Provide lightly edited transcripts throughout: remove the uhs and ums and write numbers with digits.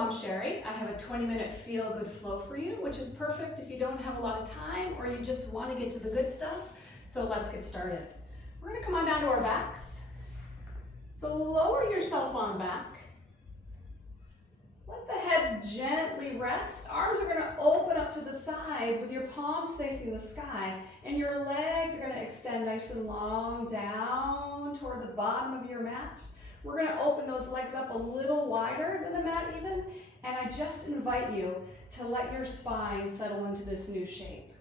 I'm Sherry. I have a 20-minute feel-good flow for you, which is perfect if you don't have a lot of time or you just want to get to the good stuff. So let's get started. We're going to come on down to our backs. So lower yourself on back. Let the head gently rest. Arms are going to open up to the sides with your palms facing the sky, and your legs are going to extend nice and long down toward the bottom of your mat. We're going to open those legs up a little wider than the mat even, and I just invite you to let your spine settle into this new shape.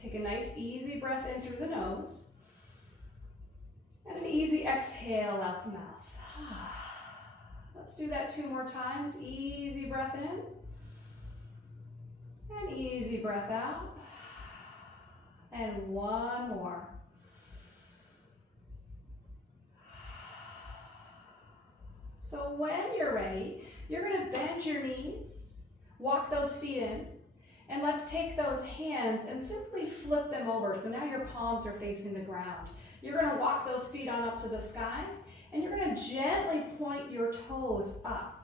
Take a nice easy breath in through the nose, and an easy exhale out the mouth. Let's do that 2 more times. Easy breath in, and easy breath out, and 1 more. So when you're ready, you're going to bend your knees, walk those feet in, and let's take those hands and simply flip them over. So now your palms are facing the ground. You're going to walk those feet on up to the sky, and you're going to gently point your toes up.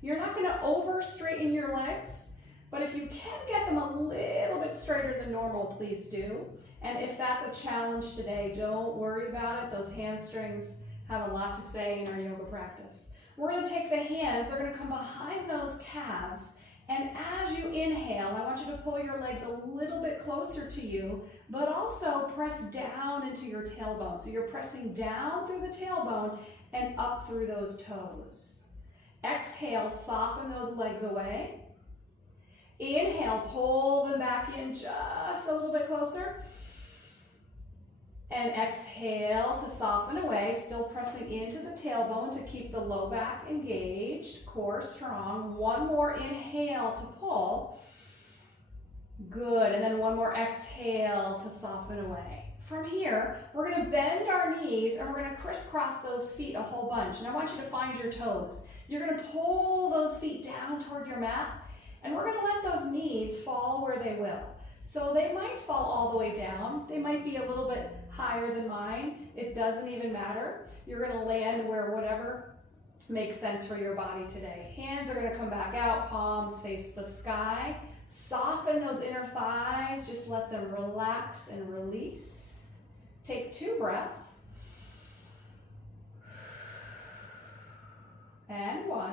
You're not going to over straighten your legs, but if you can get them a little bit straighter than normal, please do. And if that's a challenge today, don't worry about it. Those hamstrings have a lot to say in our yoga practice. We're going to take the hands, they're going to come behind those calves, and as you inhale, I want you to pull your legs a little bit closer to you, but also press down into your tailbone. So you're pressing down through the tailbone and up through those toes. Exhale, soften those legs away. Inhale, pull them back in just a little bit closer. And exhale to soften away, still pressing into the tailbone to keep the low back engaged, core strong. 1 more inhale to pull. Good, and then 1 more exhale to soften away. From here, we're going to bend our knees and we're going to crisscross those feet a whole bunch. And I want you to find your toes. You're going to pull those feet down toward your mat, and we're going to let those knees fall where they will. So they might fall all the way down. They might be a little bit higher than mine. It doesn't even matter. You're going to land where whatever makes sense for your body today. Hands are going to come back out, palms face the sky. Soften those inner thighs. Just let them relax and release. Take 2 breaths. And 1.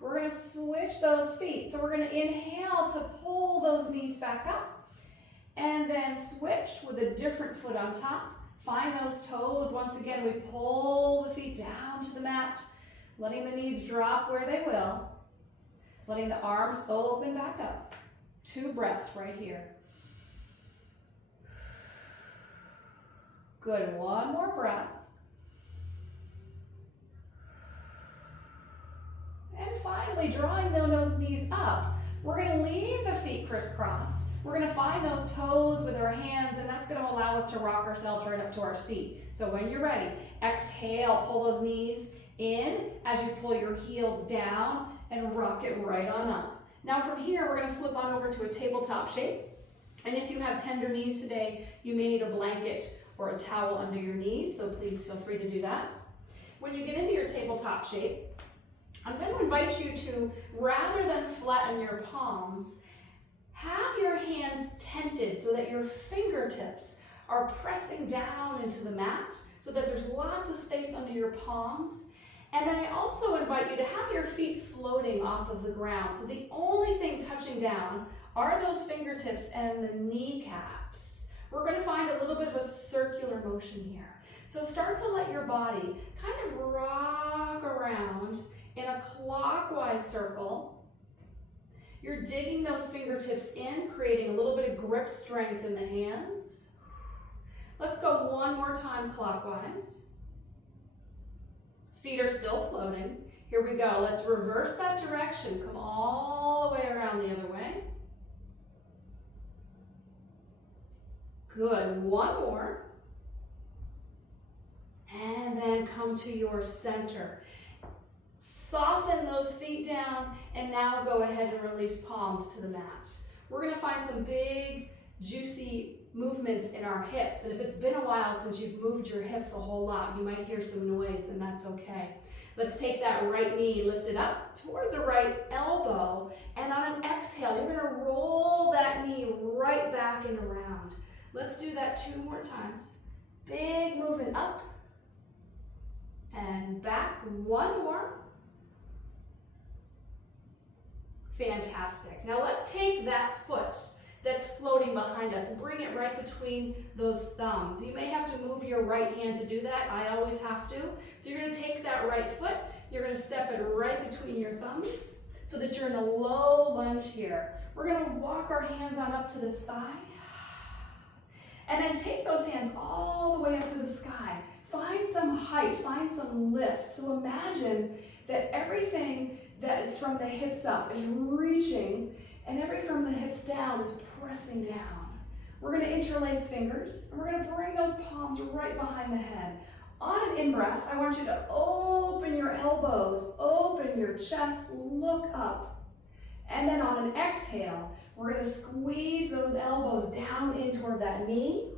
We're going to switch those feet. So we're going to inhale to pull those knees back up, and then switch with a different foot on top. Find those toes. Once again, we pull the feet down to the mat, letting the knees drop where they will, letting the arms open back up. 2 breaths right here. Good, 1 more breath. And finally, drawing those knees up, we're going to leave the feet crisscrossed. We're going to find those toes with our hands, and that's going to allow us to rock ourselves right up to our seat. So when you're ready, exhale, pull those knees in as you pull your heels down and rock it right on up. Now from here, we're going to flip on over to a tabletop shape. And if you have tender knees today, you may need a blanket or a towel under your knees, so please feel free to do that. When you get into your tabletop shape, I'm going to invite you to, rather than flatten your palms, have your hands tented so that your fingertips are pressing down into the mat so that there's lots of space under your palms. And then I also invite you to have your feet floating off of the ground. So the only thing touching down are those fingertips and the kneecaps. We're going to find a little bit of a circular motion here. So start to let your body kind of rock around in a clockwise circle. You're digging those fingertips in, creating a little bit of grip strength in the hands. Let's go 1 more time clockwise. Feet are still floating. Here we go. Let's reverse that direction. Come all the way around the other way. Good. 1 more. And then come to your center. Soften those feet down, and now go ahead and release palms to the mat. We're going to find some big, juicy movements in our hips. And if it's been a while since you've moved your hips a whole lot, you might hear some noise, and that's okay. Let's take that right knee, lift it up toward the right elbow, and on an exhale, you're gonna roll that knee right back and around. Let's do that 2 more times. Big movement up and back. 1 more. Fantastic. Now let's take that foot that's floating behind us and bring it right between those thumbs. You may have to move your right hand to do that. I always have to. So you're going to take that right foot, you're going to step it right between your thumbs so that you're in a low lunge here. We're going to walk our hands on up to this thigh. And then take those hands all the way up to the sky. Find some height, find some lift. So imagine that everything that is from the hips up is reaching, and everything from the hips down is pressing down. We're going to interlace fingers, and we're going to bring those palms right behind the head. On an in-breath, I want you to open your elbows, open your chest, look up. And then on an exhale, we're going to squeeze those elbows down in toward that knee.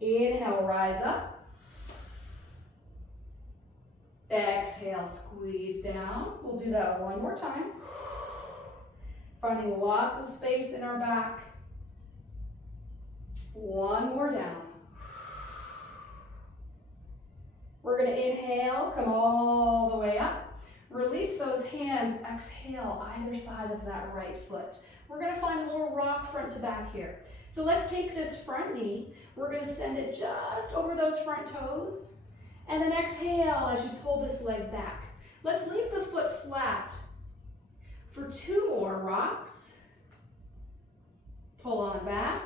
Inhale, rise up. Exhale, squeeze down. We'll do that 1 more time. Finding lots of space in our back. 1 more down. We're going to inhale, come all the way up. Release those hands, exhale either side of that right foot. We're going to find a little rock front to back here. So let's take this front knee, we're going to send it just over those front toes, and then exhale as you pull this leg back. Let's leave the foot flat for 2 more rocks. Pull on back.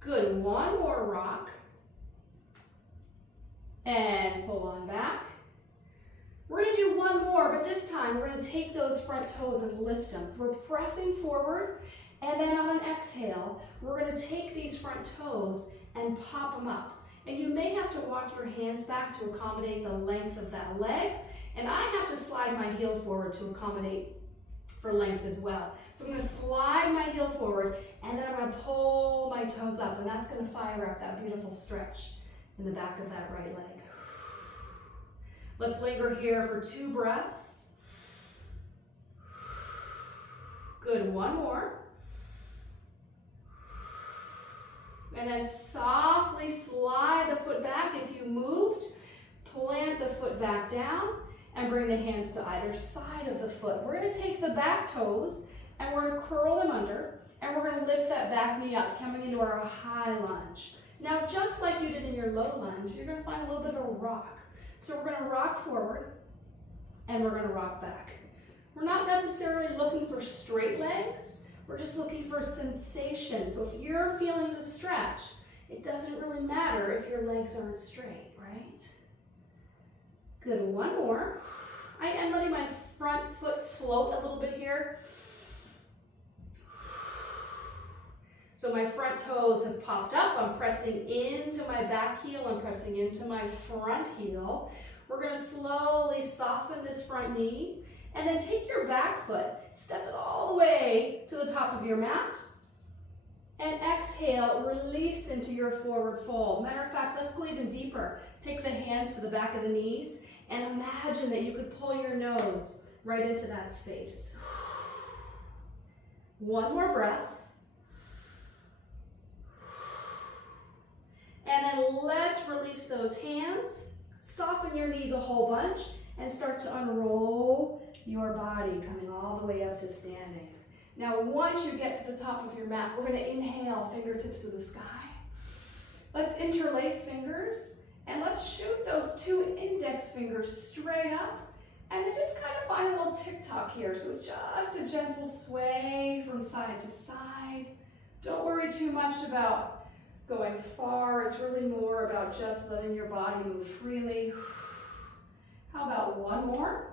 Good, 1 more rock. And pull on back. We're going to do 1 more, but this time we're going to take those front toes and lift them. So we're pressing forward, and then on an exhale, we're going to take these front toes and pop them up. And you may have to walk your hands back to accommodate the length of that leg, and I have to slide my heel forward to accommodate for length as well. So I'm going to slide my heel forward, and then I'm going to pull my toes up, and that's going to fire up that beautiful stretch in the back of that right leg. Let's linger here for 2 breaths. Good, 1 more. And then softly slide the foot back. If you moved, plant the foot back down and bring the hands to either side of the foot. We're going to take the back toes and we're going to curl them under, and we're going to lift that back knee up, coming into our high lunge. Now, just like you did in your low lunge, you're going to find a little bit of a rock. So we're going to rock forward and we're going to rock back. We're not necessarily looking for straight legs. We're just looking for sensation. So if you're feeling the stretch, it doesn't really matter if your legs aren't straight, right? Good, 1 more. I am letting my front foot float a little bit here. So my front toes have popped up. I'm pressing into my back heel. I'm pressing into my front heel. We're going to slowly soften this front knee. And then take your back foot, step it all the way to the top of your mat, and exhale, release into your forward fold. Matter of fact, let's go even deeper. Take the hands to the back of the knees, and imagine that you could pull your nose right into that space. 1 more breath. And then let's release those hands, soften your knees a whole bunch, and start to unroll your body, coming all the way up to standing. Now, once you get to the top of your mat, we're going to inhale, fingertips to the sky. Let's interlace fingers, and let's shoot those 2 index fingers straight up, and then just kind of find a little tick-tock here. So just a gentle sway from side to side. Don't worry too much about going far. It's really more about just letting your body move freely. How about 1 more?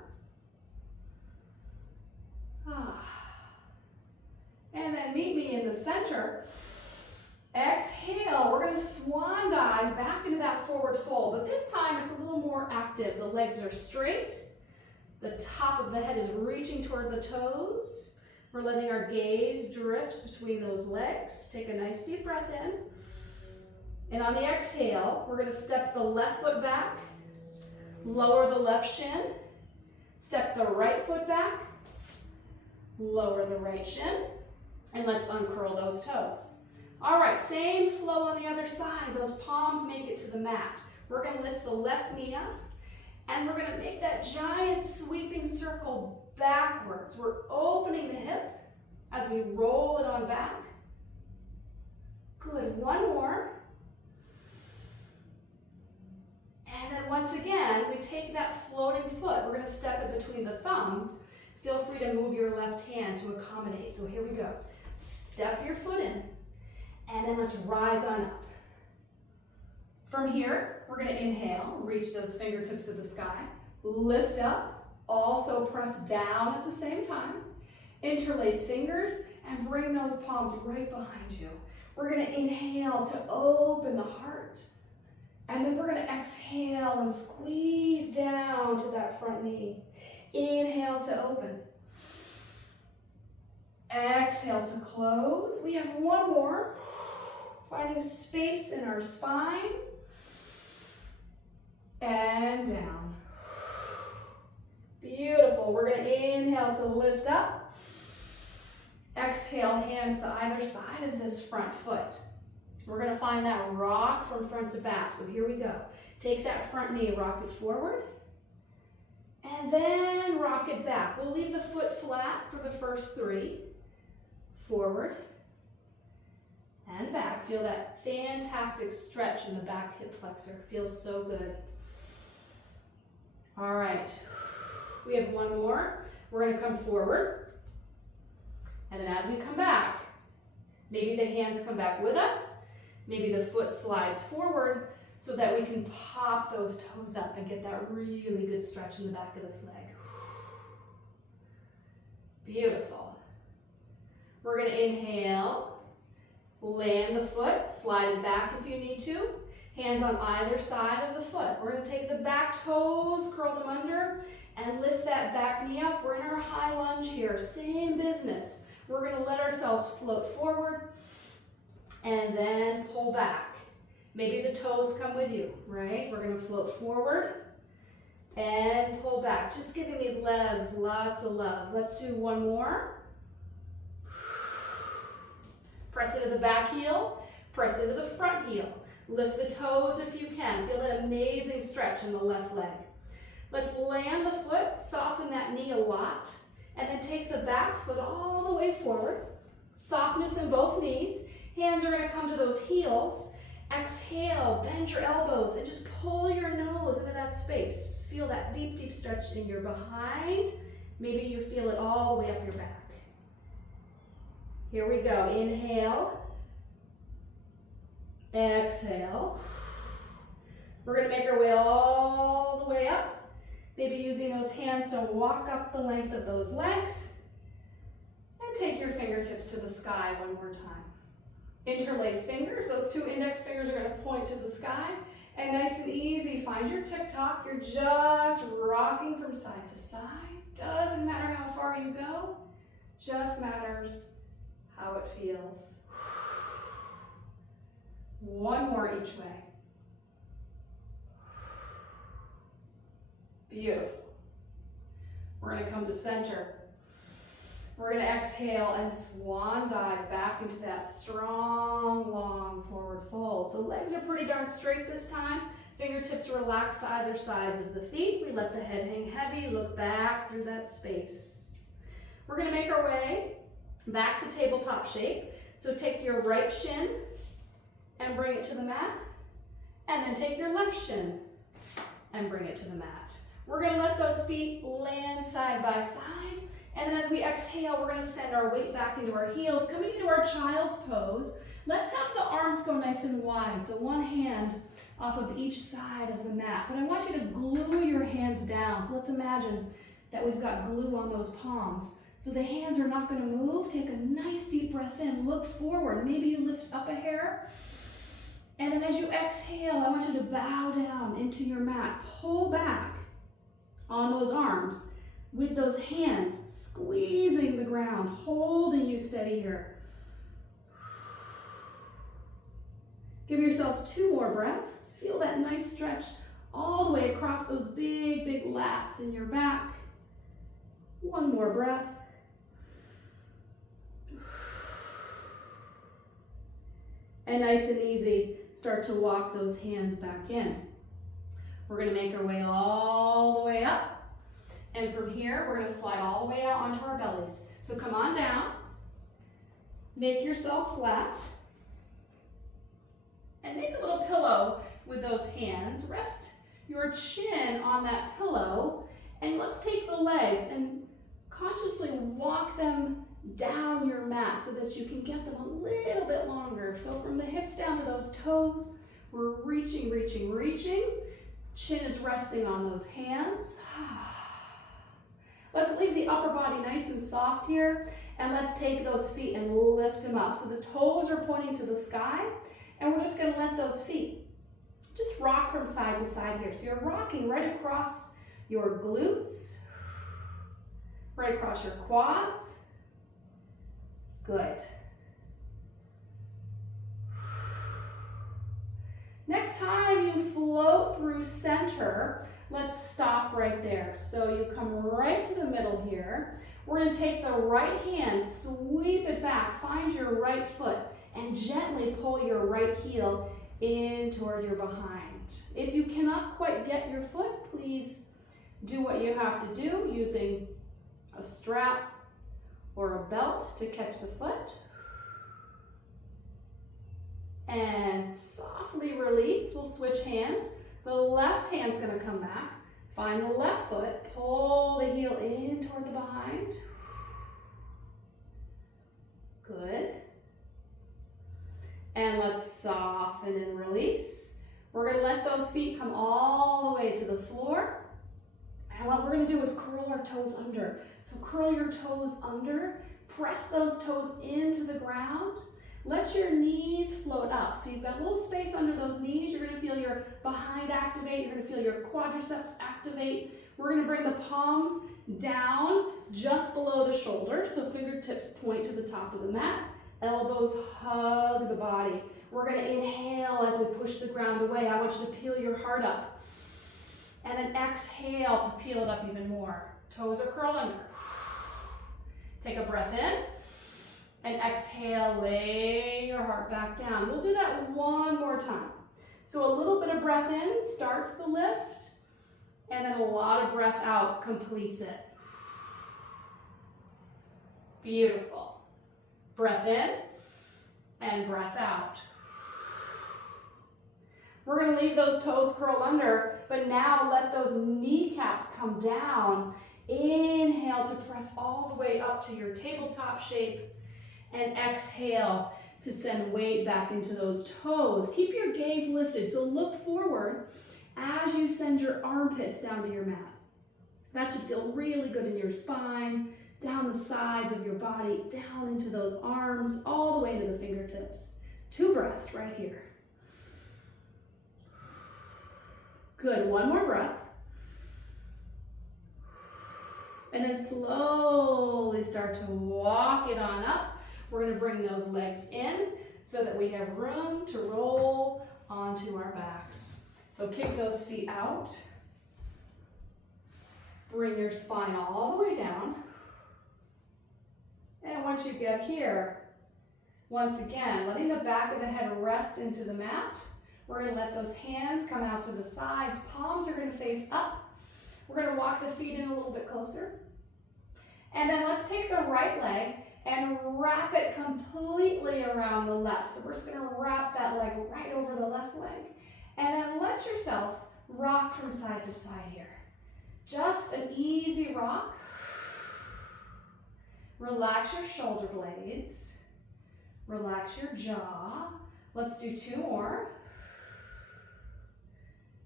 And then meet me in the center. Exhale, we're going to swan dive back into that forward fold, but this time it's a little more active. The legs are straight. The top of the head is reaching toward the toes. We're letting our gaze drift between those legs. Take a nice deep breath in. And on the exhale, we're gonna step the left foot back, lower the left shin, step the right foot back, lower the right shin, and let's uncurl those toes. All right, same flow on the other side. Those palms make it to the mat. We're gonna lift the left knee up, and we're gonna make that giant sweeping circle backwards. We're opening the hip as we roll it on back. Good, one more. And then once again, we take that floating foot. We're gonna step it between the thumbs. Feel free to move your left hand to accommodate. So here we go. Step your foot in, and then let's rise on up. From here, we're gonna inhale, reach those fingertips to the sky, lift up, also press down at the same time, interlace fingers, and bring those palms right behind you. We're gonna inhale to open the heart, and then we're gonna exhale and squeeze down to that front knee. Inhale to open. Exhale to close. We have one more. Finding space in our spine. And down. Beautiful. We're going to inhale to lift up. Exhale, hands to either side of this front foot. We're going to find that rock from front to back. So here we go. Take that front knee, rock it forward. And then rock it back. We'll leave the foot flat for the first three. Forward and back. Feel that fantastic stretch in the back hip flexor. Feels so good. All right, we have one more. We're going to come forward. And then as we come back, maybe the hands come back with us. Maybe the foot slides forward so that we can pop those toes up and get that really good stretch in the back of this leg. Beautiful. We're going to inhale, land the foot, slide it back if you need to. Hands on either side of the foot. We're going to take the back toes, curl them under, and lift that back knee up. We're in our high lunge here. Same business. We're going to let ourselves float forward and then pull back. Maybe the toes come with you, right? We're going to float forward and pull back. Just giving these legs lots of love. Let's do one more. Press into the back heel, press into the front heel. Lift the toes if you can. Feel that amazing stretch in the left leg. Let's land the foot, soften that knee a lot, and then take the back foot all the way forward. Softness in both knees. Hands are going to come to those heels. Exhale, bend your elbows, and just pull your nose into that space. Feel that deep, deep stretch in your behind. Maybe you feel it all the way up your back. Here we go. Inhale. Exhale. We're going to make our way all the way up. Maybe using those hands to walk up the length of those legs. And take your fingertips to the sky one more time. Interlace fingers. Those two index fingers are going to point to the sky. And nice and easy, find your tick-tock. You're just rocking from side to side. Doesn't matter how far you go. Just matters how it feels. One more each way. Beautiful. We're going to come to center. We're going to exhale and swan dive back into that strong, long forward fold. So legs are pretty darn straight this time. Fingertips relax to either sides of the feet. We let the head hang heavy. Look back through that space. We're going to make our way back to tabletop shape. So take your right shin and bring it to the mat. And then take your left shin and bring it to the mat. We're going to let those feet land side by side. And then as we exhale, we're going to send our weight back into our heels, coming into our child's pose. Let's have the arms go nice and wide. So one hand off of each side of the mat. But I want you to glue your hands down. So let's imagine that we've got glue on those palms. So the hands are not going to move. Take a nice deep breath in. Look forward. Maybe you lift up a hair. And then as you exhale, I want you to bow down into your mat. Pull back on those arms. with those hands squeezing the ground, holding you steady here. Give yourself 2 more breaths. Feel that nice stretch all the way across those big, big lats in your back. 1 more breath. And nice and easy, start to walk those hands back in. We're gonna make our way all the way up. And from here, we're gonna slide all the way out onto our bellies. So come on down, make yourself flat, and make a little pillow with those hands. Rest your chin on that pillow, and let's take the legs and consciously walk them down your mat so that you can get them a little bit longer. So from the hips down to those toes, we're reaching, reaching, reaching. Chin is resting on those hands. Let's leave the upper body nice and soft here, and let's take those feet and lift them up. So the toes are pointing to the sky, and we're just gonna let those feet just rock from side to side here. So you're rocking right across your glutes, right across your quads. Good. Next time you float through center, let's stop right there. So you come right to the middle here. We're gonna take the right hand, sweep it back, find your right foot, and gently pull your right heel in toward your behind. If you cannot quite get your foot, please do what you have to do using a strap or a belt to catch the foot. And softly release. We'll switch hands. The left hand's gonna come back. Find the left foot, pull the heel in toward the behind. Good. And let's soften and release. We're gonna let those feet come all the way to the floor. And what we're gonna do is curl our toes under. So curl your toes under, press those toes into the ground. Let your knees float up. So you've got a little space under those knees. You're gonna feel your behind activate. You're gonna feel your quadriceps activate. We're gonna bring the palms down just below the shoulders. So fingertips point to the top of the mat. Elbows hug the body. We're gonna inhale as we push the ground away. I want you to peel your heart up. And then exhale to peel it up even more. Toes are curled under. Take a breath in. And exhale, lay your heart back down. We'll do that 1 more time. So a little bit of breath in starts the lift, and then a lot of breath out completes it. Beautiful. Breath in and breath out. We're gonna leave those toes curled under, but now let those kneecaps come down. Inhale to press all the way up to your tabletop shape. And exhale to send weight back into those toes. Keep your gaze lifted, so look forward as you send your armpits down to your mat. That should feel really good in your spine, down the sides of your body, down into those arms, all the way to the fingertips. 2 breaths right here. Good, 1 more breath. And then slowly start to walk it on up. We're gonna bring those legs in so that we have room to roll onto our backs. So kick those feet out. Bring your spine all the way down. And once you get here, once again, letting the back of the head rest into the mat. We're gonna let those hands come out to the sides. Palms are gonna face up. We're gonna walk the feet in a little bit closer. And then let's take the right leg and wrap it completely around the left. So we're just gonna wrap that leg right over the left leg. And then let yourself rock from side to side here. Just an easy rock. Relax your shoulder blades. Relax your jaw. Let's do 2 more.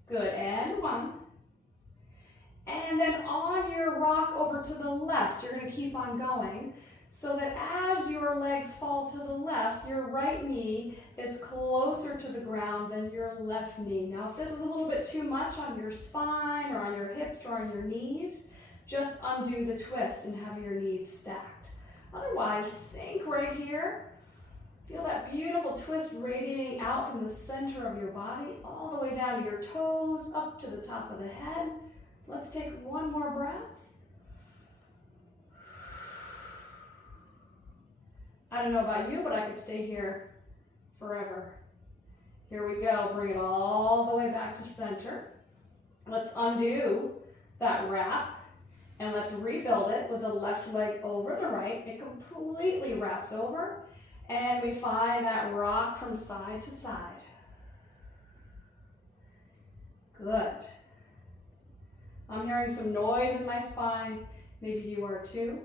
Good, and 1. And then on your rock over to the left, you're gonna keep on going so that as your legs fall to the left, your right knee is closer to the ground than your left knee. Now, if this is a little bit too much on your spine or on your hips or on your knees, just undo the twist and have your knees stacked. Otherwise, sink right here. Feel that beautiful twist radiating out from the center of your body, all the way down to your toes, up to the top of the head. Let's take one more breath. I don't know about you, but I could stay here forever. Here we go, bring it all the way back to center. Let's undo that wrap and let's rebuild it with the left leg over the right. It completely wraps over and we find that rock from side to side. Good. I'm hearing some noise in my spine. Maybe you are too.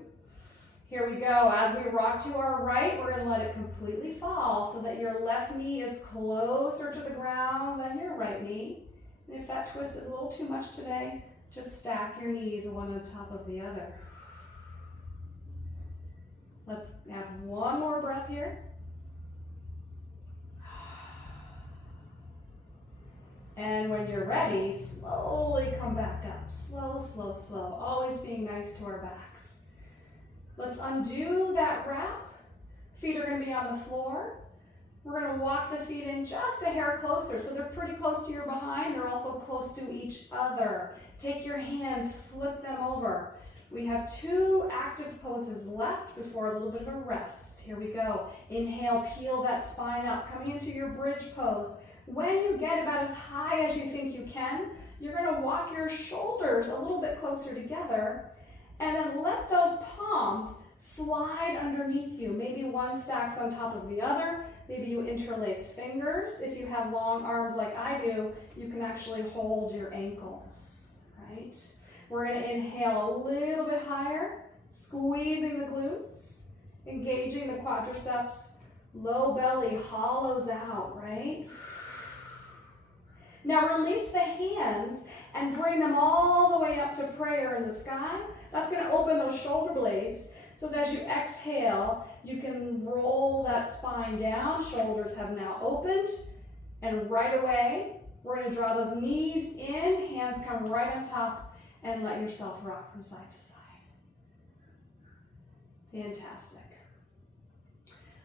Here we go. As we rock to our right, we're going to let it completely fall so that your left knee is closer to the ground than your right knee. And if that twist is a little too much today, just stack your knees one on top of the other. Let's have one more breath here. And when you're ready, slowly come back up. Slow, slow, slow. Always being nice to our backs. Let's undo that wrap. Feet are going to be on the floor. We're going to walk the feet in just a hair closer, so they're pretty close to your behind. They're also close to each other. Take your hands, flip them over. We have 2 active poses left before a little bit of a rest. Here we go. Inhale, peel that spine up, coming into your bridge pose. When you get about as high as you think you can, you're going to walk your shoulders a little bit closer together. And then let those palms slide underneath you. Maybe one stacks on top of the other. Maybe you interlace fingers. If you have long arms like I do, you can actually hold your ankles, right? We're going to inhale a little bit higher, squeezing the glutes, engaging the quadriceps. Low belly hollows out, right? Now release the hands and bring them all the way up to prayer in the sky. That's going to open those shoulder blades so that as you exhale, you can roll that spine down. Shoulders have now opened. And right away, we're going to draw those knees in, hands come right on top, and let yourself rock from side to side. Fantastic.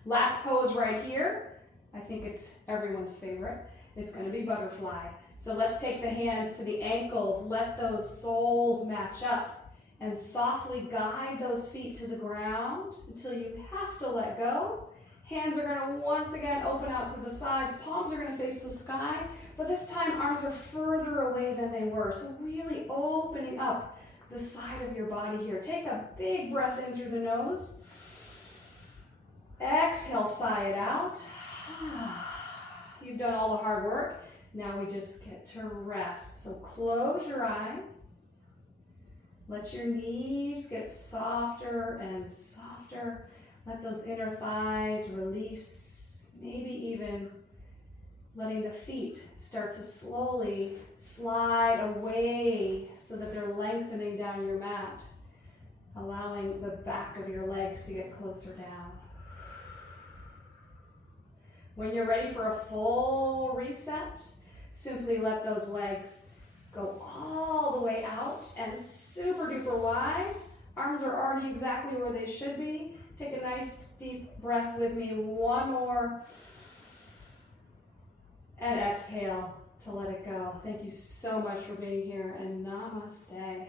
Last pose right here. I think it's everyone's favorite. It's going to be butterfly. So let's take the hands to the ankles, let those soles match up, and softly guide those feet to the ground until you have to let go. Hands are going to once again open out to the sides, palms are going to face the sky, but this time arms are further away than they were. So really opening up the side of your body here. Take a big breath in through the nose. Exhale, sigh it out. You've done all the hard work. Now we just get to rest. So close your eyes. Let your knees get softer and softer. Let those inner thighs release. Maybe even letting the feet start to slowly slide away so that they're lengthening down your mat, allowing the back of your legs to get closer down. When you're ready for a full reset, simply let those legs go all the way out and super duper wide. Arms are already exactly where they should be. Take a nice deep breath with me. One more. And exhale to let it go. Thank you so much for being here, and namaste.